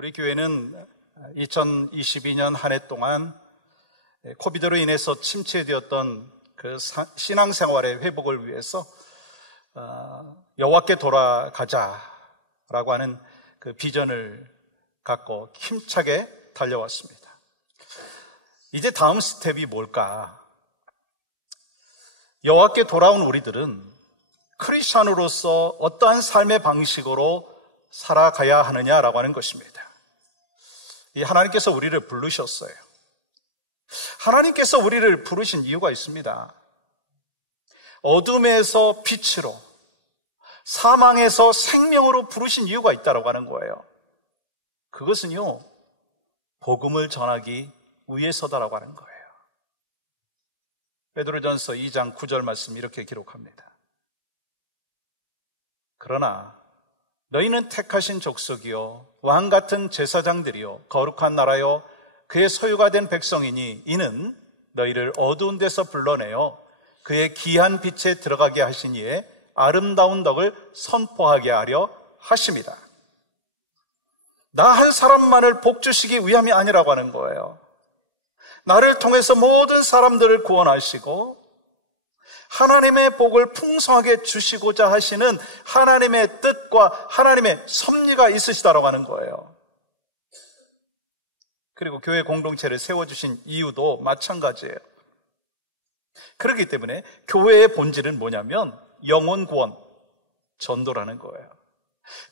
우리 교회는 2022년 한 해 동안 코비드로 인해서 침체되었던 그 신앙생활의 회복을 위해서 여호와께 돌아가자라고 하는 그 비전을 갖고 힘차게 달려왔습니다. 이제 다음 스텝이 뭘까? 여호와께 돌아온 우리들은 크리스찬으로서 어떠한 삶의 방식으로 살아가야 하느냐라고 하는 것입니다. 이 하나님께서 우리를 부르셨어요. 하나님께서 우리를 부르신 이유가 있습니다. 어둠에서 빛으로, 사망에서 생명으로 부르신 이유가 있다고 하는 거예요. 그것은요, 복음을 전하기 위해서다라고 하는 거예요. 베드로전서 2장 9절 말씀 이렇게 기록합니다. 그러나 너희는 택하신 족속이요 왕같은 제사장들이요 거룩한 나라요 그의 소유가 된 백성이니 이는 너희를 어두운 데서 불러내어 그의 귀한 빛에 들어가게 하신 이의 아름다운 덕을 선포하게 하려 하심이다. 나 한 사람만을 복주시기 위함이 아니라고 하는 거예요. 나를 통해서 모든 사람들을 구원하시고 하나님의 복을 풍성하게 주시고자 하시는 하나님의 뜻과 하나님의 섭리가 있으시다라고 하는 거예요. 그리고 교회 공동체를 세워주신 이유도 마찬가지예요. 그렇기 때문에 교회의 본질은 뭐냐면 영혼 구원, 전도라는 거예요.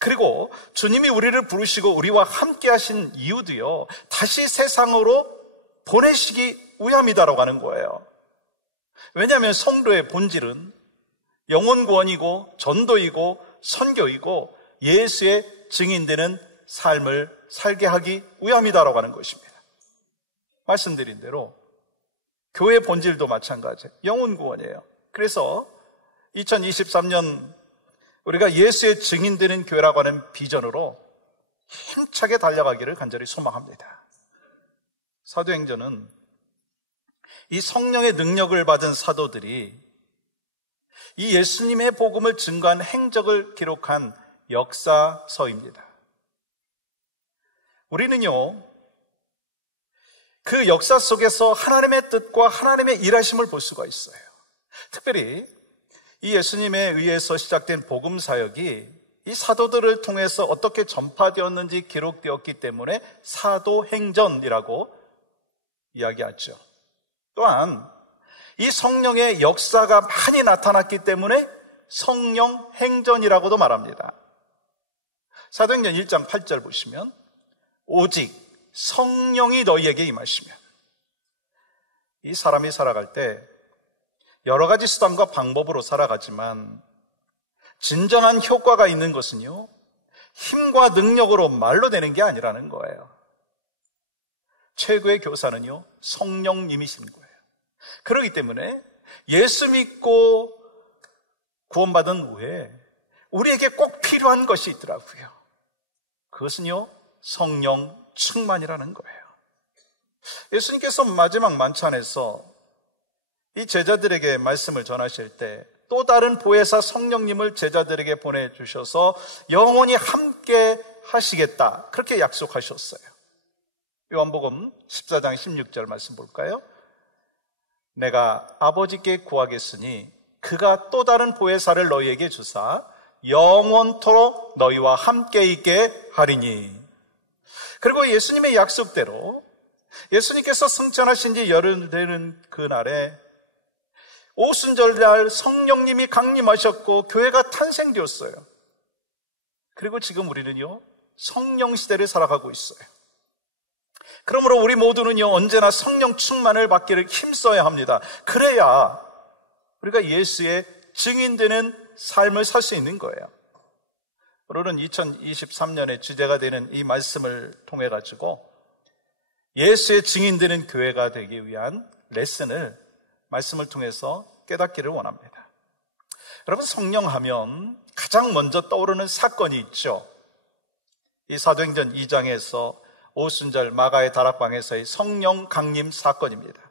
그리고 주님이 우리를 부르시고 우리와 함께 하신 이유도요, 다시 세상으로 보내시기 위함이다라고 하는 거예요. 왜냐하면 성도의 본질은 영혼 구원이고 전도이고 선교이고 예수의 증인되는 삶을 살게 하기 위함이다라고 하는 것입니다. 말씀드린 대로 교회의 본질도 마찬가지예요. 영혼 구원이에요. 그래서 2023년 우리가 예수의 증인되는 교회라고 하는 비전으로 힘차게 달려가기를 간절히 소망합니다. 사도행전은 이 성령의 능력을 받은 사도들이 이 예수님의 복음을 증거한 행적을 기록한 역사서입니다. 우리는요, 그 역사 속에서 하나님의 뜻과 하나님의 일하심을 볼 수가 있어요. 특별히 이 예수님에 의해서 시작된 복음 사역이 이 사도들을 통해서 어떻게 전파되었는지 기록되었기 때문에 사도행전이라고 이야기하죠. 또한 이 성령의 역사가 많이 나타났기 때문에 성령행전이라고도 말합니다. 사도행전 1장 8절 보시면 오직 성령이 너희에게 임하시면, 이 사람이 살아갈 때 여러 가지 수단과 방법으로 살아가지만 진정한 효과가 있는 것은요, 힘과 능력으로 말로 되는 게 아니라는 거예요. 최고의 교사는요, 성령님이신 거예요. 그렇기 때문에 예수 믿고 구원받은 후에 우리에게 꼭 필요한 것이 있더라고요. 그것은요, 성령 충만이라는 거예요. 예수님께서 마지막 만찬에서 이 제자들에게 말씀을 전하실 때 또 다른 보혜사 성령님을 제자들에게 보내주셔서 영원히 함께 하시겠다, 그렇게 약속하셨어요. 요한복음 14장 16절 말씀 볼까요? 내가 아버지께 구하겠으니 그가 또 다른 보혜사를 너희에게 주사 영원토록 너희와 함께 있게 하리니. 그리고 예수님의 약속대로 예수님께서 승천하신 지 열흘 되는 그날에 오순절날 성령님이 강림하셨고 교회가 탄생되었어요. 그리고 지금 우리는요, 성령 시대를 살아가고 있어요. 그러므로 우리 모두는요, 언제나 성령 충만을 받기를 힘써야 합니다. 그래야 우리가 예수의 증인되는 삶을 살 수 있는 거예요. 오늘은 2023년의 주제가 되는 이 말씀을 통해 가지고 예수의 증인되는 교회가 되기 위한 레슨을 말씀을 통해서 깨닫기를 원합니다. 여러분, 성령하면 가장 먼저 떠오르는 사건이 있죠. 이 사도행전 2장에서 오순절 마가의 다락방에서의 성령 강림 사건입니다.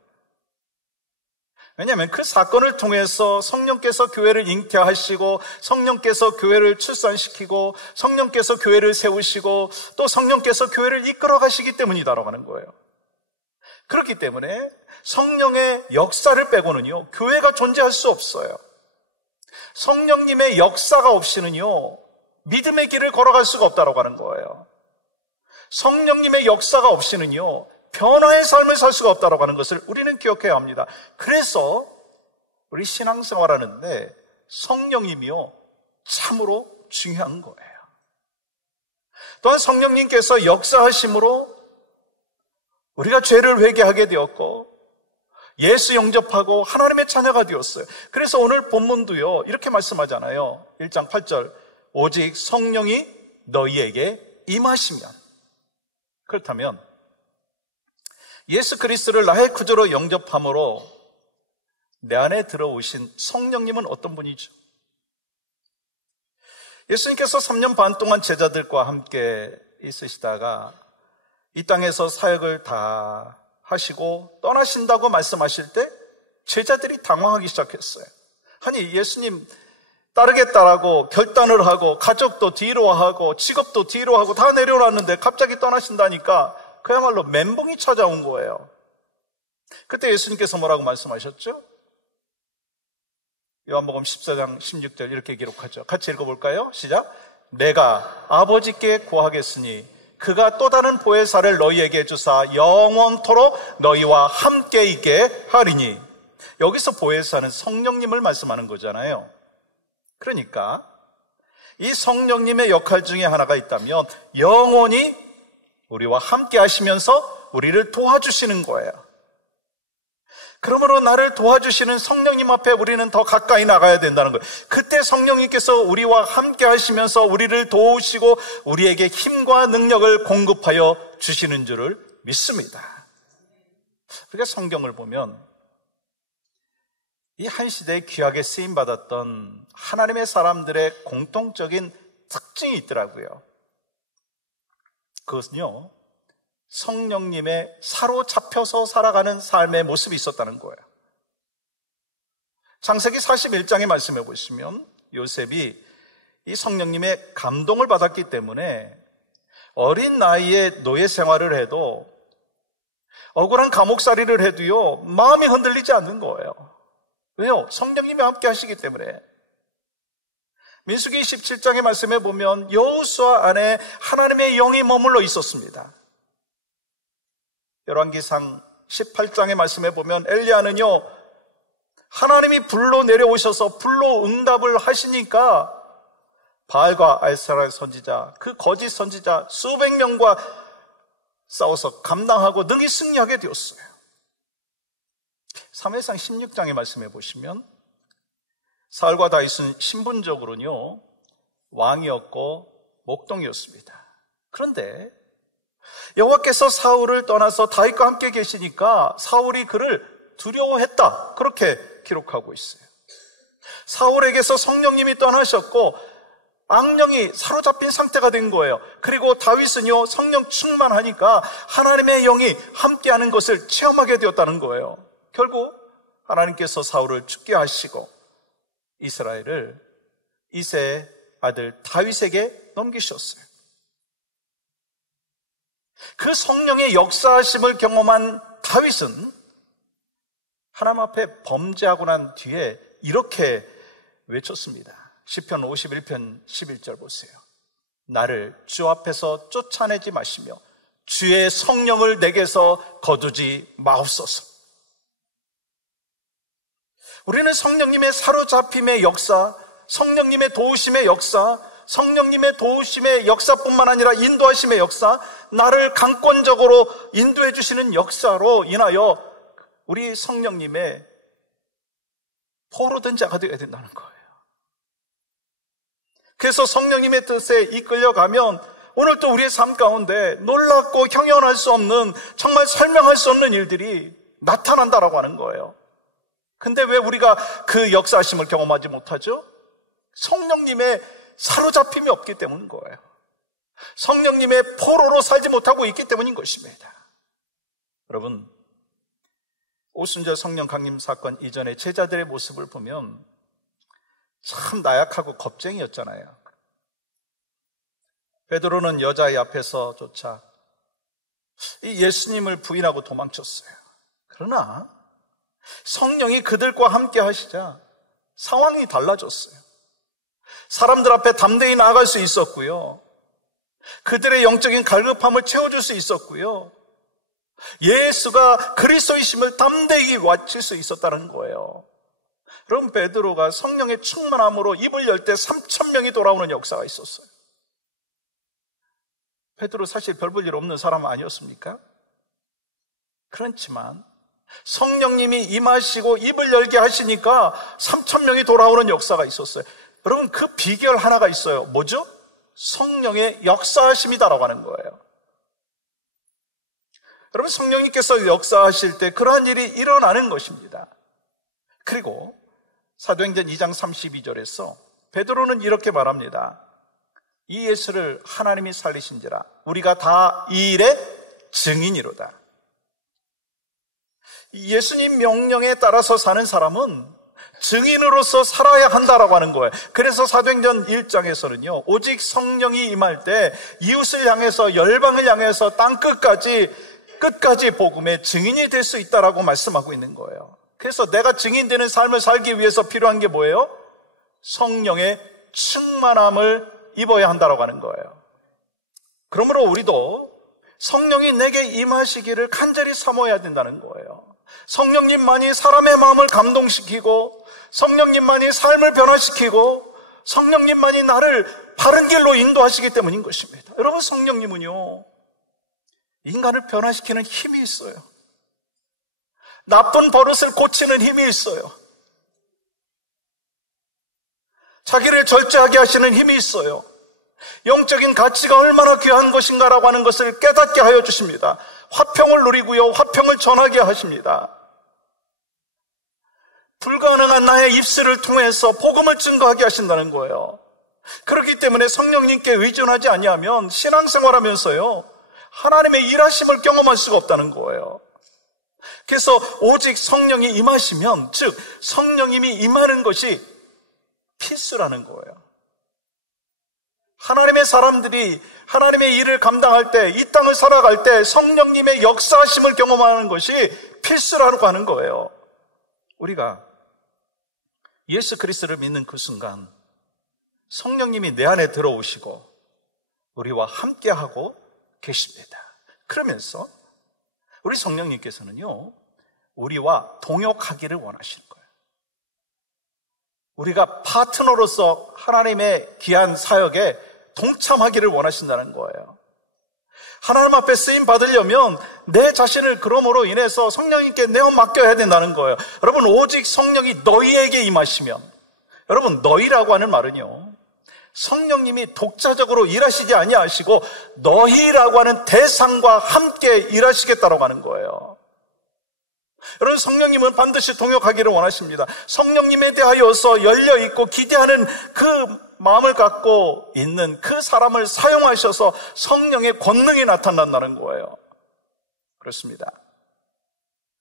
왜냐하면 그 사건을 통해서 성령께서 교회를 잉태하시고 성령께서 교회를 출산시키고 성령께서 교회를 세우시고 또 성령께서 교회를 이끌어 가시기 때문이다라고 하는 거예요. 그렇기 때문에 성령의 역사를 빼고는요, 교회가 존재할 수 없어요. 성령님의 역사가 없이는요, 믿음의 길을 걸어갈 수가 없다라고 하는 거예요. 성령님의 역사가 없이는요, 변화의 삶을 살 수가 없다라고 하는 것을 우리는 기억해야 합니다. 그래서 우리 신앙생활 하는데 성령님이요, 참으로 중요한 거예요. 또한 성령님께서 역사하심으로 우리가 죄를 회개하게 되었고 예수 영접하고 하나님의 자녀가 되었어요. 그래서 오늘 본문도요, 이렇게 말씀하잖아요. 1장 8절, 오직 성령이 너희에게 임하시면. 그렇다면 예수 그리스도를 나의 구주로 영접함으로 내 안에 들어오신 성령님은 어떤 분이죠? 예수님께서 3년 반 동안 제자들과 함께 있으시다가 이 땅에서 사역을 다 하시고 떠나신다고 말씀하실 때 제자들이 당황하기 시작했어요. 아니, 예수님 따르겠다라고 결단을 하고 가족도 뒤로 하고 직업도 뒤로 하고 다 내려놨는데 갑자기 떠나신다니까 그야말로 멘붕이 찾아온 거예요. 그때 예수님께서 뭐라고 말씀하셨죠? 요한복음 14장 16절 이렇게 기록하죠. 같이 읽어볼까요? 시작. 내가 아버지께 구하겠으니 그가 또 다른 보혜사를 너희에게 주사 영원토록 너희와 함께 있게 하리니. 여기서 보혜사는 성령님을 말씀하는 거잖아요. 그러니까 이 성령님의 역할 중에 하나가 있다면 영원히 우리와 함께 하시면서 우리를 도와주시는 거예요. 그러므로 나를 도와주시는 성령님 앞에 우리는 더 가까이 나가야 된다는 거예요. 그때 성령님께서 우리와 함께 하시면서 우리를 도우시고 우리에게 힘과 능력을 공급하여 주시는 줄을 믿습니다. 우리가 성경을 보면 이 한 시대에 귀하게 쓰임받았던 하나님의 사람들의 공통적인 특징이 있더라고요. 그것은요, 성령님의 사로잡혀서 살아가는 삶의 모습이 있었다는 거예요. 창세기 41장에 말씀해 보시면 요셉이 이 성령님의 감동을 받았기 때문에 어린 나이에 노예 생활을 해도 억울한 감옥살이를 해도요, 마음이 흔들리지 않는 거예요. 왜요? 성령님이 함께 하시기 때문에. 민수기 17장의 말씀에 보면 여호수아 안에 하나님의 영이 머물러 있었습니다. 열왕기상 18장의 말씀에 보면 엘리야는요, 하나님이 불로 내려오셔서 불로 응답을 하시니까 바알과 아스타라 선지자, 그 거짓 선지자 수백 명과 싸워서 감당하고 능히 승리하게 되었어요. 사무엘상 16장의 말씀에 보시면 사울과 다윗은 신분적으로는요, 왕이었고 목동이었습니다. 그런데 여호와께서 사울을 떠나서 다윗과 함께 계시니까 사울이 그를 두려워했다, 그렇게 기록하고 있어요. 사울에게서 성령님이 떠나셨고 악령이 사로잡힌 상태가 된 거예요. 그리고 다윗은요, 성령 충만하니까 하나님의 영이 함께하는 것을 체험하게 되었다는 거예요. 결국 하나님께서 사울을 죽게 하시고 이스라엘을 이새의 아들 다윗에게 넘기셨어요. 그 성령의 역사하심을 경험한 다윗은 하나님 앞에 범죄하고 난 뒤에 이렇게 외쳤습니다. 시편 51편 11절 보세요. 나를 주 앞에서 쫓아내지 마시며 주의 성령을 내게서 거두지 마옵소서. 우리는 성령님의 사로잡힘의 역사, 성령님의 도우심의 역사, 성령님의 도우심의 역사뿐만 아니라 인도하심의 역사, 나를 강권적으로 인도해 주시는 역사로 인하여 우리 성령님의 포로된 자가 되어야 된다는 거예요. 그래서 성령님의 뜻에 이끌려가면 오늘 또 우리의 삶 가운데 놀랍고 형용할 수 없는, 정말 설명할 수 없는 일들이 나타난다라고 하는 거예요. 근데 왜 우리가 그 역사하심을 경험하지 못하죠? 성령님의 사로잡힘이 없기 때문인 거예요. 성령님의 포로로 살지 못하고 있기 때문인 것입니다. 여러분, 오순절 성령 강림 사건 이전에 제자들의 모습을 보면 참 나약하고 겁쟁이였잖아요. 베드로는 여자의 앞에서조차 이 예수님을 부인하고 도망쳤어요. 그러나 성령이 그들과 함께 하시자 상황이 달라졌어요. 사람들 앞에 담대히 나아갈 수 있었고요. 그들의 영적인 갈급함을 채워줄 수 있었고요. 예수가 그리스도이심을 담대히 외칠 수 있었다는 거예요. 그럼 베드로가 성령의 충만함으로 입을 열 때 3,000명이 돌아오는 역사가 있었어요. 베드로 사실 별 볼 일 없는 사람 아니었습니까? 그렇지만 성령님이 임하시고 입을 열게 하시니까 3,000명이 돌아오는 역사가 있었어요. 여러분, 그 비결 하나가 있어요. 뭐죠? 성령의 역사하심이다라고 하는 거예요. 여러분, 성령님께서 역사하실 때 그러한 일이 일어나는 것입니다. 그리고 사도행전 2장 32절에서 베드로는 이렇게 말합니다. 이 예수를 하나님이 살리신지라 우리가 다 이 일의 증인이로다. 예수님 명령에 따라서 사는 사람은 증인으로서 살아야 한다라고 하는 거예요. 그래서 사도행전 1장에서는요, 오직 성령이 임할 때 이웃을 향해서, 열방을 향해서 땅끝까지 복음의 증인이 될 수 있다라고 말씀하고 있는 거예요. 그래서 내가 증인되는 삶을 살기 위해서 필요한 게 뭐예요? 성령의 충만함을 입어야 한다라고 하는 거예요. 그러므로 우리도 성령이 내게 임하시기를 간절히 사모해야 된다는 거예요. 성령님만이 사람의 마음을 감동시키고, 성령님만이 삶을 변화시키고, 성령님만이 나를 바른 길로 인도하시기 때문인 것입니다. 여러분, 성령님은요, 인간을 변화시키는 힘이 있어요. 나쁜 버릇을 고치는 힘이 있어요. 자기를 절제하게 하시는 힘이 있어요. 영적인 가치가 얼마나 귀한 것인가라고 하는 것을 깨닫게 하여 주십니다. 화평을 누리고요, 화평을 전하게 하십니다. 불가능한 나의 입술을 통해서 복음을 증거하게 하신다는 거예요. 그렇기 때문에 성령님께 의존하지 아니하면 신앙생활하면서요, 하나님의 일하심을 경험할 수가 없다는 거예요. 그래서 오직 성령이 임하시면, 즉 성령님이 임하는 것이 필수라는 거예요. 하나님의 사람들이 하나님의 일을 감당할 때, 이 땅을 살아갈 때 성령님의 역사하심을 경험하는 것이 필수라고 하는 거예요. 우리가 예수 그리스도를 믿는 그 순간 성령님이 내 안에 들어오시고 우리와 함께하고 계십니다. 그러면서 우리 성령님께서는요, 우리와 동역하기를 원하시는 거예요. 우리가 파트너로서 하나님의 귀한 사역에 동참하기를 원하신다는 거예요. 하나님 앞에 쓰임 받으려면 내 자신을 그러므로 인해서 성령님께 내어 맡겨야 된다는 거예요. 여러분, 오직 성령이 너희에게 임하시면, 여러분, 너희라고 하는 말은요, 성령님이 독자적으로 일하시지 아니하시고 너희라고 하는 대상과 함께 일하시겠다라고 하는 거예요. 여러분, 성령님은 반드시 동역하기를 원하십니다. 성령님에 대하여서 열려있고 기대하는 그 마음을 갖고 있는 그 사람을 사용하셔서 성령의 권능이 나타난다는 거예요. 그렇습니다.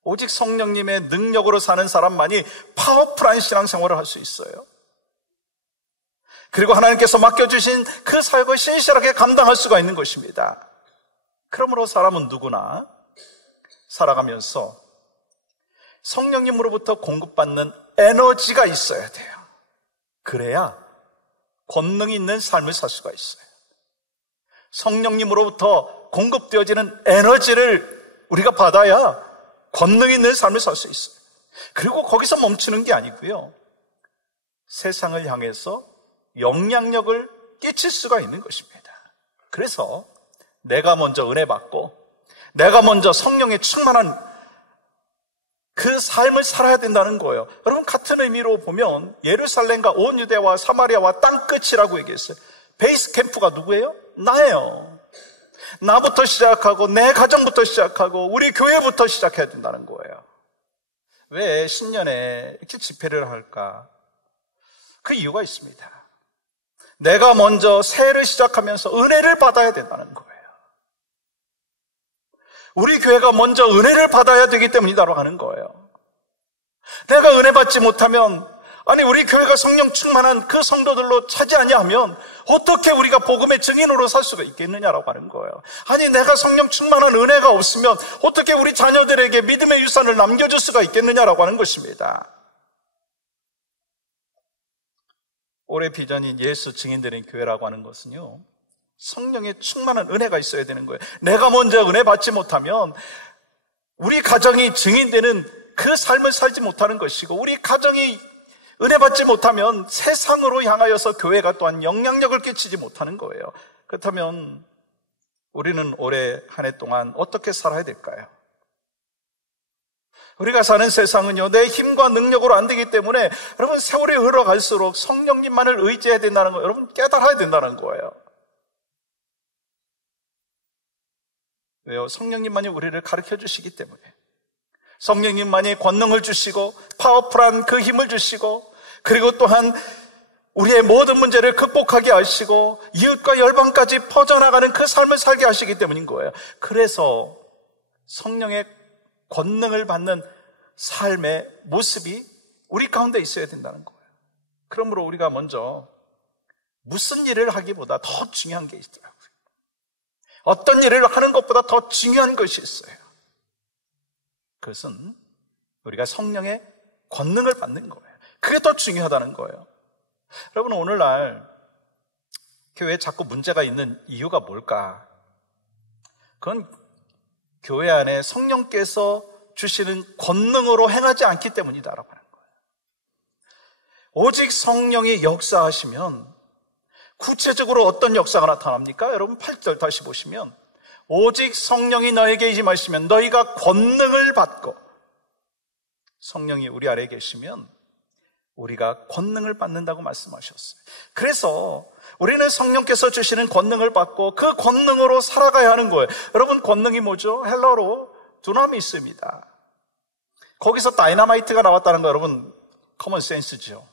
오직 성령님의 능력으로 사는 사람만이 파워풀한 신앙생활을 할 수 있어요. 그리고 하나님께서 맡겨주신 그 사역을 신실하게 감당할 수가 있는 것입니다. 그러므로 사람은 누구나 살아가면서 성령님으로부터 공급받는 에너지가 있어야 돼요. 그래야 권능이 있는 삶을 살 수가 있어요. 성령님으로부터 공급되어지는 에너지를 우리가 받아야 권능이 있는 삶을 살 수 있어요. 그리고 거기서 멈추는 게 아니고요, 세상을 향해서 영향력을 끼칠 수가 있는 것입니다. 그래서 내가 먼저 은혜 받고 내가 먼저 성령의 충만한 그 삶을 살아야 된다는 거예요. 여러분, 같은 의미로 보면 예루살렘과 온 유대와 사마리아와 땅끝이라고 얘기했어요. 베이스 캠프가 누구예요? 나예요. 나부터 시작하고 내 가정부터 시작하고 우리 교회부터 시작해야 된다는 거예요. 왜 신년에 이렇게 집회를 할까? 그 이유가 있습니다. 내가 먼저 새해를 시작하면서 은혜를 받아야 된다는 거예요. 우리 교회가 먼저 은혜를 받아야 되기 때문이라고 하는 거예요. 내가 은혜 받지 못하면, 아니 우리 교회가 성령 충만한 그 성도들로 차지 아니하면 어떻게 우리가 복음의 증인으로 살 수가 있겠느냐라고 하는 거예요. 아니 내가 성령 충만한 은혜가 없으면 어떻게 우리 자녀들에게 믿음의 유산을 남겨줄 수가 있겠느냐라고 하는 것입니다. 올해 비전인 예수 증인되는 교회라고 하는 것은요, 성령의 충만한 은혜가 있어야 되는 거예요. 내가 먼저 은혜 받지 못하면 우리 가정이 증인되는 그 삶을 살지 못하는 것이고, 우리 가정이 은혜 받지 못하면 세상으로 향하여서 교회가 또한 영향력을 끼치지 못하는 거예요. 그렇다면 우리는 올해 한 해 동안 어떻게 살아야 될까요? 우리가 사는 세상은요, 내 힘과 능력으로 안 되기 때문에 여러분, 세월이 흘러갈수록 성령님만을 의지해야 된다는 거 여러분 깨달아야 된다는 거예요. 왜요? 성령님만이 우리를 가르쳐 주시기 때문에. 성령님만이 권능을 주시고 파워풀한 그 힘을 주시고, 그리고 또한 우리의 모든 문제를 극복하게 하시고 이웃과 열방까지 퍼져나가는 그 삶을 살게 하시기 때문인 거예요. 그래서 성령의 권능을 받는 삶의 모습이 우리 가운데 있어야 된다는 거예요. 그러므로 우리가 먼저 무슨 일을 하기보다 더 중요한 게 있더라고요. 어떤 일을 하는 것보다 더 중요한 것이 있어요. 그것은 우리가 성령의 권능을 받는 거예요. 그게 더 중요하다는 거예요. 여러분, 오늘날 교회에 자꾸 문제가 있는 이유가 뭘까? 그건 교회 안에 성령께서 주시는 권능으로 행하지 않기 때문이다라고 하는 거예요. 오직 성령이 역사하시면 구체적으로 어떤 역사가 나타납니까? 여러분 8절 다시 보시면, 오직 성령이 너에게 임하시면 너희가 권능을 받고, 성령이 우리 아래에 계시면 우리가 권능을 받는다고 말씀하셨어요. 그래서 우리는 성령께서 주시는 권능을 받고 그 권능으로 살아가야 하는 거예요. 여러분, 권능이 뭐죠? 헬라어로 두나미스입니다. 거기서 다이너마이트가 나왔다는 거 여러분 커먼 센스죠.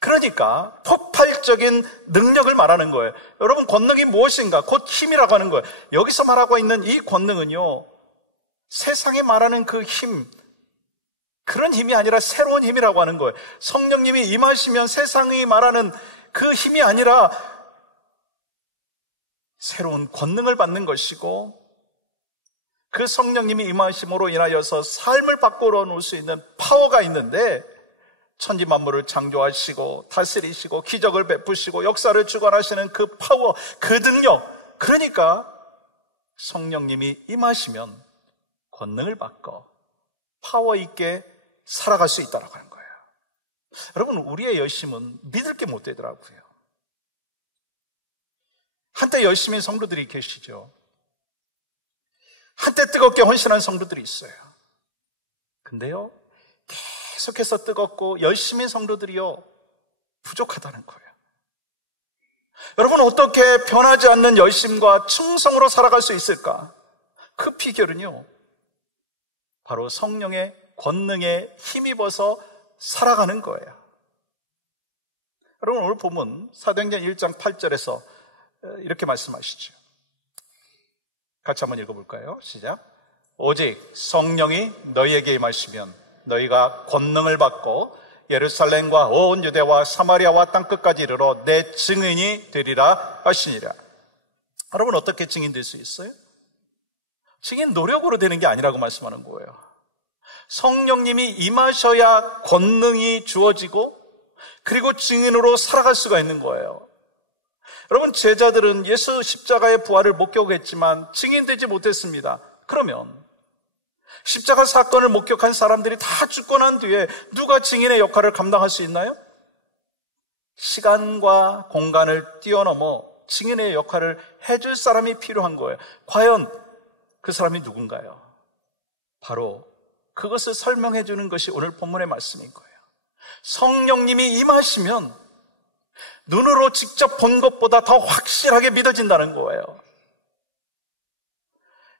그러니까 폭발적인 능력을 말하는 거예요. 여러분, 권능이 무엇인가? 곧 힘이라고 하는 거예요. 여기서 말하고 있는 이 권능은요, 세상에 말하는 그 힘, 그런 힘이 아니라 새로운 힘이라고 하는 거예요. 성령님이 임하시면 세상이 말하는 그 힘이 아니라 새로운 권능을 받는 것이고, 그 성령님이 임하심으로 인하여서 삶을 바꾸어 놓을 수 있는 파워가 있는데, 천지 만물을 창조하시고 다스리시고 기적을 베푸시고 역사를 주관하시는 그 파워, 그 능력, 그러니까 성령님이 임하시면 권능을 받고 파워 있게 살아갈 수 있다고 하는 거예요. 여러분, 우리의 열심은 믿을 게 못 되더라고요. 한때 열심인 성도들이 계시죠. 한때 뜨겁게 헌신한 성도들이 있어요. 근데요, 계속해서 뜨겁고 열심인 성도들이요, 부족하다는 거예요. 여러분, 어떻게 변하지 않는 열심과 충성으로 살아갈 수 있을까? 그 비결은요, 바로 성령의 권능에 힘입어서 살아가는 거예요. 여러분, 오늘 본문 사도행전 1장 8절에서 이렇게 말씀하시죠. 같이 한번 읽어볼까요? 시작. 오직 성령이 너희에게 임하시면 너희가 권능을 받고 예루살렘과 온 유대와 사마리아와 땅끝까지 이르러 내 증인이 되리라 하시니라. 여러분, 어떻게 증인 될 수 있어요? 증인 노력으로 되는 게 아니라고 말씀하는 거예요. 성령님이 임하셔야 권능이 주어지고, 그리고 증인으로 살아갈 수가 있는 거예요. 여러분, 제자들은 예수 십자가의 부활을 목격했지만 증인되지 못했습니다. 그러면 십자가 사건을 목격한 사람들이 다 죽고 난 뒤에 누가 증인의 역할을 감당할 수 있나요? 시간과 공간을 뛰어넘어 증인의 역할을 해줄 사람이 필요한 거예요. 과연 그 사람이 누군가요? 바로 그것을 설명해 주는 것이 오늘 본문의 말씀인 거예요. 성령님이 임하시면 눈으로 직접 본 것보다 더 확실하게 믿어진다는 거예요.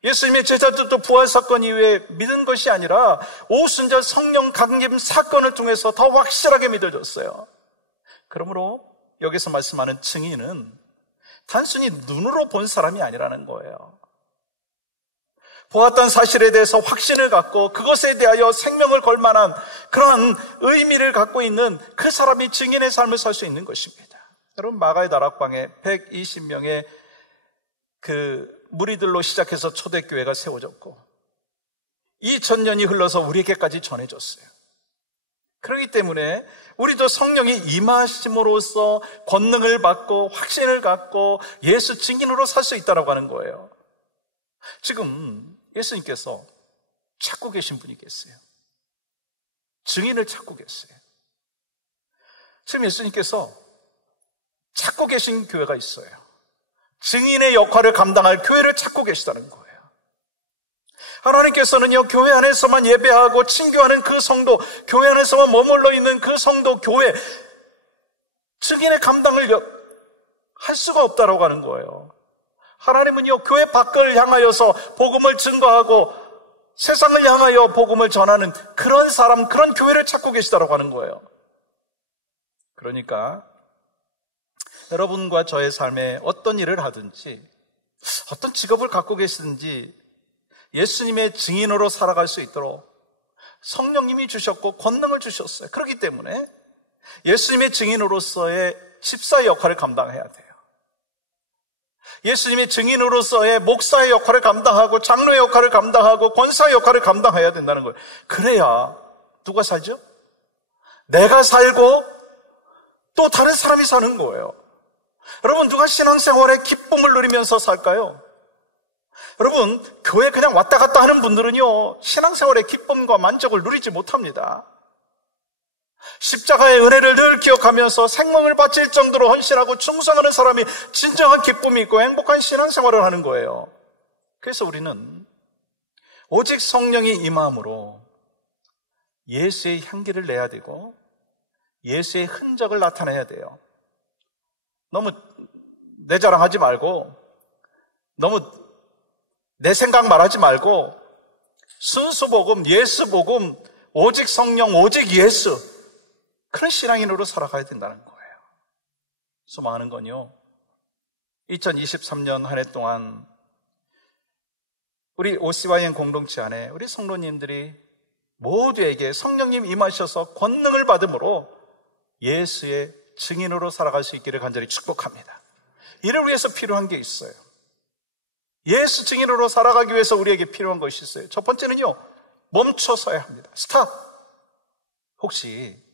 예수님의 제자들도 부활 사건 이후에 믿은 것이 아니라 오순절 성령 강림 사건을 통해서 더 확실하게 믿어졌어요. 그러므로 여기서 말씀하는 증인은 단순히 눈으로 본 사람이 아니라는 거예요. 보았던 사실에 대해서 확신을 갖고 그것에 대하여 생명을 걸 만한 그러한 의미를 갖고 있는 그 사람이 증인의 삶을 살 수 있는 것입니다. 여러분, 마가의 다락방에 120명의 그 무리들로 시작해서 초대교회가 세워졌고 2000년이 흘러서 우리에게까지 전해졌어요. 그렇기 때문에 우리도 성령이 임하심으로써 권능을 받고 확신을 갖고 예수 증인으로 살 수 있다고 하는 거예요. 지금 예수님께서 찾고 계신 분이 계세요. 증인을 찾고 계세요. 지금 예수님께서 찾고 계신 교회가 있어요. 증인의 역할을 감당할 교회를 찾고 계시다는 거예요. 하나님께서는요, 교회 안에서만 예배하고 친교하는 그 성도, 교회 안에서만 머물러 있는 그 성도, 교회, 증인의 감당을 할 수가 없다라고 하는 거예요. 하나님은요, 교회 밖을 향하여서 복음을 증거하고 세상을 향하여 복음을 전하는 그런 사람, 그런 교회를 찾고 계시다라고 하는 거예요. 그러니까 여러분과 저의 삶에 어떤 일을 하든지 어떤 직업을 갖고 계시든지 예수님의 증인으로 살아갈 수 있도록 성령님이 주셨고 권능을 주셨어요. 그렇기 때문에 예수님의 증인으로서의 집사의 역할을 감당해야 돼요. 예수님의 증인으로서의 목사의 역할을 감당하고 장로의 역할을 감당하고 권사의 역할을 감당해야 된다는 거예요. 그래야 누가 살죠? 내가 살고 또 다른 사람이 사는 거예요. 여러분, 누가 신앙생활의 기쁨을 누리면서 살까요? 여러분, 교회 그냥 왔다 갔다 하는 분들은요, 신앙생활의 기쁨과 만족을 누리지 못합니다. 십자가의 은혜를 늘 기억하면서 생명을 바칠 정도로 헌신하고 충성하는 사람이 진정한 기쁨이 있고 행복한 신앙생활을 하는 거예요. 그래서 우리는 오직 성령이 임함으로 예수의 향기를 내야 되고 예수의 흔적을 나타내야 돼요. 너무 내 자랑하지 말고 너무 내 생각 말하지 말고 순수 복음, 예수 복음, 오직 성령, 오직 예수, 그런 신앙인으로 살아가야 된다는 거예요. 소망하는 건요, 2023년 한 해 동안 우리 OCYN 공동체 안에 우리 성도님들이 모두에게 성령님 임하셔서 권능을 받음으로 예수의 증인으로 살아갈 수 있기를 간절히 축복합니다. 이를 위해서 필요한 게 있어요. 예수 증인으로 살아가기 위해서 우리에게 필요한 것이 있어요. 첫 번째는요, 멈춰서야 합니다. 스탑. 혹시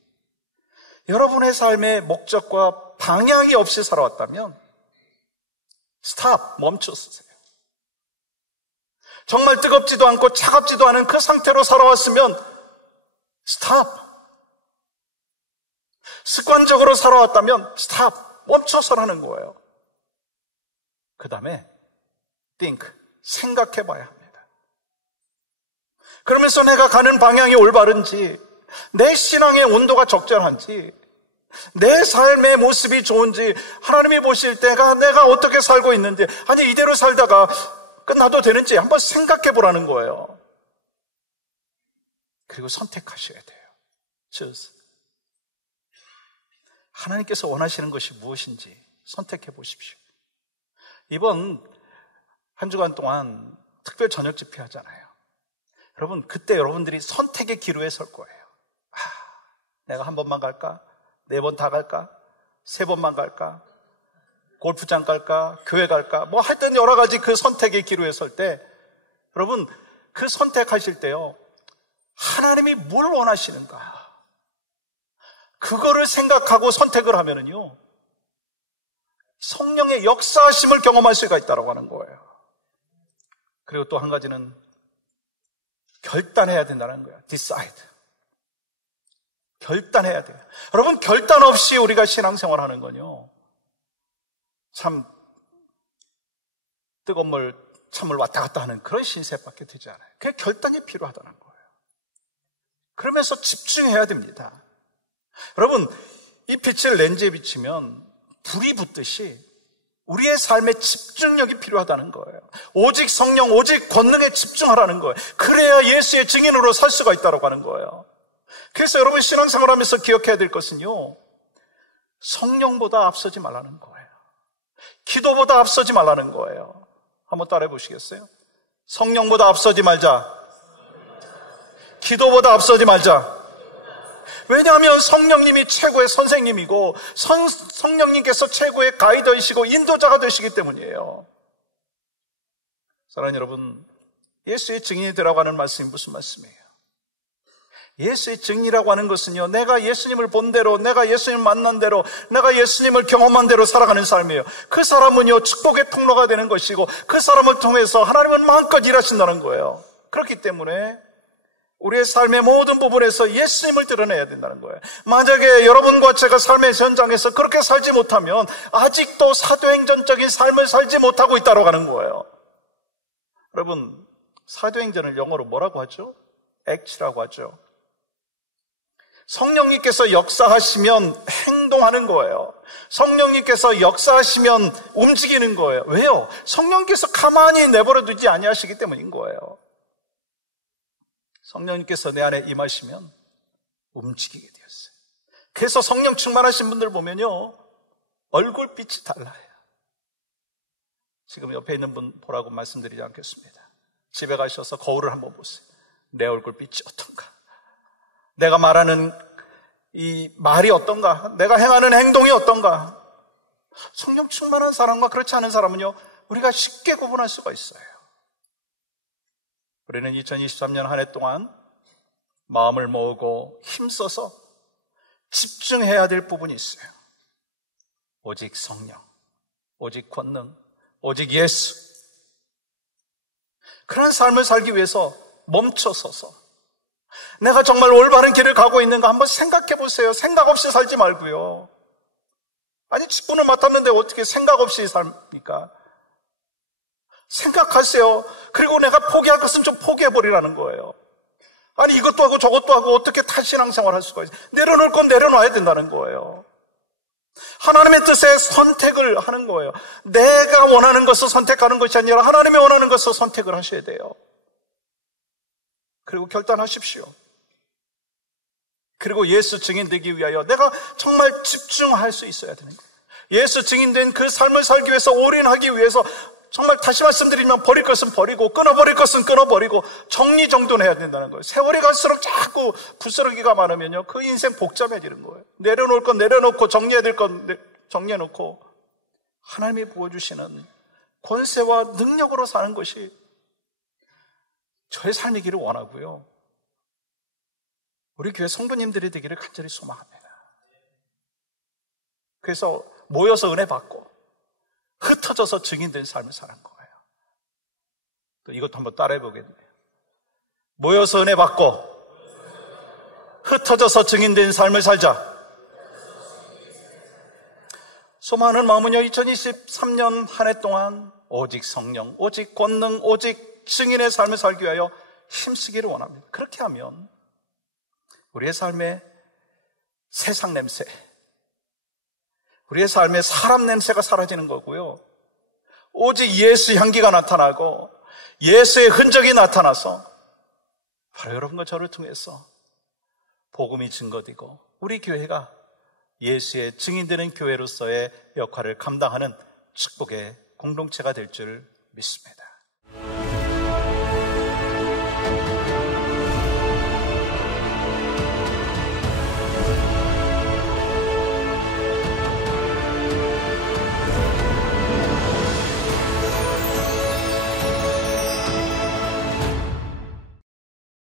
여러분의 삶의 목적과 방향이 없이 살아왔다면 스탑, 멈춰서세요. 정말 뜨겁지도 않고 차갑지도 않은 그 상태로 살아왔으면 스탑. 습관적으로 살아왔다면 스탑, 멈춰서라는 거예요. 그 다음에 think, 생각해 봐야 합니다. 그러면서 내가 가는 방향이 올바른지, 내 신앙의 온도가 적절한지, 내 삶의 모습이 좋은지, 하나님이 보실 때가 내가 어떻게 살고 있는지, 아니 이대로 살다가 끝나도 되는지 한번 생각해 보라는 거예요. 그리고 선택하셔야 돼요. choose. 하나님께서 원하시는 것이 무엇인지 선택해 보십시오. 이번 한 주간 동안 특별 저녁 집회 하잖아요. 여러분, 그때 여러분들이 선택의 기로에 설 거예요. 내가 한 번만 갈까? 4번 다 갈까? 3번만 갈까? 골프장 갈까? 교회 갈까? 뭐 하여튼 여러 가지 그 선택의 기로에 설 때, 여러분, 그 선택하실 때요, 하나님이 뭘 원하시는가? 그거를 생각하고 선택을 하면은요, 성령의 역사하심을 경험할 수가 있다고 하는 거예요. 그리고 또 한 가지는 결단해야 된다는 거예요. decide. 결단해야 돼요. 여러분, 결단 없이 우리가 신앙생활 하는 건요, 참 뜨거운 물, 찬물 왔다 갔다 하는 그런 신세밖에 되지 않아요. 그게 결단이 필요하다는 거예요. 그러면서 집중해야 됩니다. 여러분, 이 빛을 렌즈에 비치면 불이 붙듯이 우리의 삶에 집중력이 필요하다는 거예요. 오직 성령, 오직 권능에 집중하라는 거예요. 그래야 예수의 증인으로 살 수가 있다고 하는 거예요. 그래서 여러분, 신앙생활하면서 기억해야 될 것은요, 성령보다 앞서지 말라는 거예요. 기도보다 앞서지 말라는 거예요. 한번 따라해 보시겠어요? 성령보다 앞서지 말자. 기도보다 앞서지 말자. 왜냐하면 성령님이 최고의 선생님이고 성령님께서 최고의 가이드이시고 인도자가 되시기 때문이에요. 사랑하는 여러분, 예수의 증인이 되라고 하는 말씀이 무슨 말씀이에요? 예수의 증인이라고 하는 것은요, 내가 예수님을 본 대로, 내가 예수님을 만난 대로, 내가 예수님을 경험한 대로 살아가는 삶이에요. 그 사람은요, 축복의 통로가 되는 것이고 그 사람을 통해서 하나님은 마음껏 일하신다는 거예요. 그렇기 때문에 우리의 삶의 모든 부분에서 예수님을 드러내야 된다는 거예요. 만약에 여러분과 제가 삶의 현장에서 그렇게 살지 못하면 아직도 사도행전적인 삶을 살지 못하고 있다고 하는 거예요. 여러분, 사도행전을 영어로 뭐라고 하죠? 액츠라고 하죠. 성령님께서 역사하시면 행동하는 거예요. 성령님께서 역사하시면 움직이는 거예요. 왜요? 성령님께서 가만히 내버려 두지 아니하시기 때문인 거예요. 성령님께서 내 안에 임하시면 움직이게 되었어요. 그래서 성령 충만하신 분들 보면요, 얼굴빛이 달라요. 지금 옆에 있는 분 보라고 말씀드리지 않겠습니다. 집에 가셔서 거울을 한번 보세요. 내 얼굴빛이 어떤가? 내가 말하는 이 말이 어떤가? 내가 행하는 행동이 어떤가? 성령 충만한 사람과 그렇지 않은 사람은요, 우리가 쉽게 구분할 수가 있어요. 우리는 2023년 한 해 동안 마음을 모으고 힘써서 집중해야 될 부분이 있어요. 오직 성령, 오직 권능, 오직 예수. 그런 삶을 살기 위해서 멈춰서서 내가 정말 올바른 길을 가고 있는가 한번 생각해 보세요. 생각 없이 살지 말고요. 아니, 직분을 맡았는데 어떻게 생각 없이 삽니까? 생각하세요. 그리고 내가 포기할 것은 좀 포기해버리라는 거예요. 아니, 이것도 하고 저것도 하고 어떻게 신앙생활 할 수가 있어요? 내려놓을 건 내려놔야 된다는 거예요. 하나님의 뜻에 선택을 하는 거예요. 내가 원하는 것을 선택하는 것이 아니라 하나님이 원하는 것을 선택을 하셔야 돼요. 그리고 결단하십시오. 그리고 예수 증인 되기 위하여 내가 정말 집중할 수 있어야 되는 거예요. 예수 증인된 그 삶을 살기 위해서, 올인하기 위해서 정말 다시 말씀드리면 버릴 것은 버리고 끊어버릴 것은 끊어버리고 정리정돈해야 된다는 거예요. 세월이 갈수록 자꾸 부스러기가 많으면요, 그 인생 복잡해지는 거예요. 내려놓을 건 내려놓고 정리해야 될 건 정리해놓고 하나님이 부어주시는 권세와 능력으로 사는 것이 저의 삶이기를 원하고요, 우리 교회 성도님들이 되기를 간절히 소망합니다. 그래서 모여서 은혜 받고 흩어져서 증인된 삶을 사는 거예요. 또 이것도 한번 따라해 보겠네요. 모여서 은혜 받고 흩어져서 증인된 삶을 살자. 소망하는 마음은요, 2023년 한 해 동안 오직 성령, 오직 권능, 오직 증인의 삶을 살기 위하여 힘쓰기를 원합니다. 그렇게 하면 우리의 삶에 세상 냄새, 우리의 삶에 사람 냄새가 사라지는 거고요, 오직 예수 향기가 나타나고 예수의 흔적이 나타나서 바로 여러분과 저를 통해서 복음이 증거되고 우리 교회가 예수의 증인되는 교회로서의 역할을 감당하는 축복의 공동체가 될 줄 믿습니다.